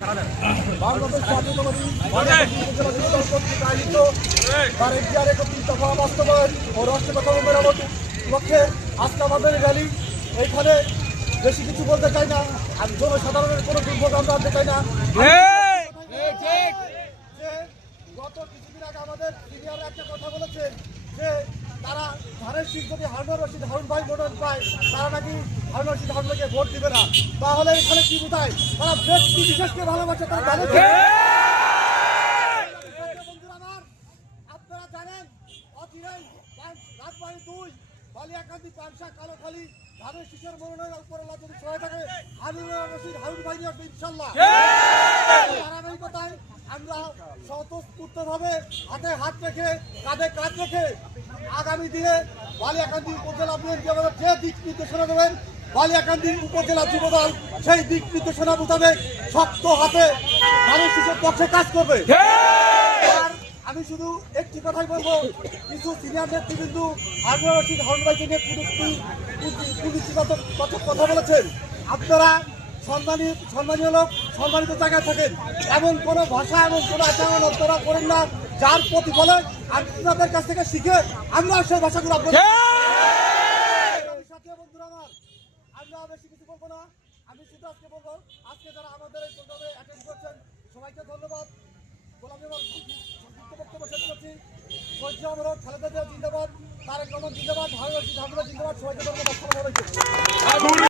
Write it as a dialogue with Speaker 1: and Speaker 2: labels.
Speaker 1: বাংলাদেশ লক্ষ্যে আজকে আমাদের র্যালি এইখানে বেশি কিছু বলতে চাই না আর জনসাধারণের কোনো দুর্ভোগ আমরা আনতে চাই না গত কিছুদিন আগে আমাদের সিনিয়র একটা কথা বলেছেন যে ধানের যদি তাহলে এখানে কি বোঝায়? তারা ব্যক্তি বিশেষকে ভালোবাসে তারা আমার, আপনারা জানেন অচিরেই আমরা স্বতঃস্ফূর্ত ভাবে হাতে হাত রেখে কাঁধে কাঁধ রেখে আগামী দিনে বালিয়াকান্দি উপজেলা বিএনপি আমাদের যে দিক নির্দেশনা দেবেন বালিয়াকান্দি উপজেলা যুবদল সেই দিক নির্দেশনা মোতাবেক শক্ত হাতে শিশুর পক্ষে কাজ করবে। আমি শুধু একটি কথাই বলব কিছু সিনিয়র নেতৃবৃন্দ রশিদ হারুন ভাইকে নিয়ে কুযুক্তি কুনীতিগত কথা কথা বলেছেন। আপনারা সম্মানী সম্মানীয় লোক সম্মানিত জায়গায় থাকেন। এমন কোনো ভাষা এমন কোনো আচরণ আপনারা করেন না। যার প্রতিফলে আপনাদের কাছ থেকে শিখে আমরা সেই ভাষাগুলো আপনাদের সাথী বন্ধুরা আমার আমরা বেশি কিছু বলব না। আমি শুধু আজকে বলব আজকে যারা আমাদের এই প্রোগ্রামে অ্যাটেন্ড করছেন সবাইকে ধন্যবাদ। গোলামী সংক্ষিপ্ত বক্তব্য শেষ করছি। সহ্য আমার খালেদা জিয়া জিন্দাবাদ তারেক রহমান জিন্দাবাদ ভারত জিন্দাবাদ সবাইকে ধন্যবাদ।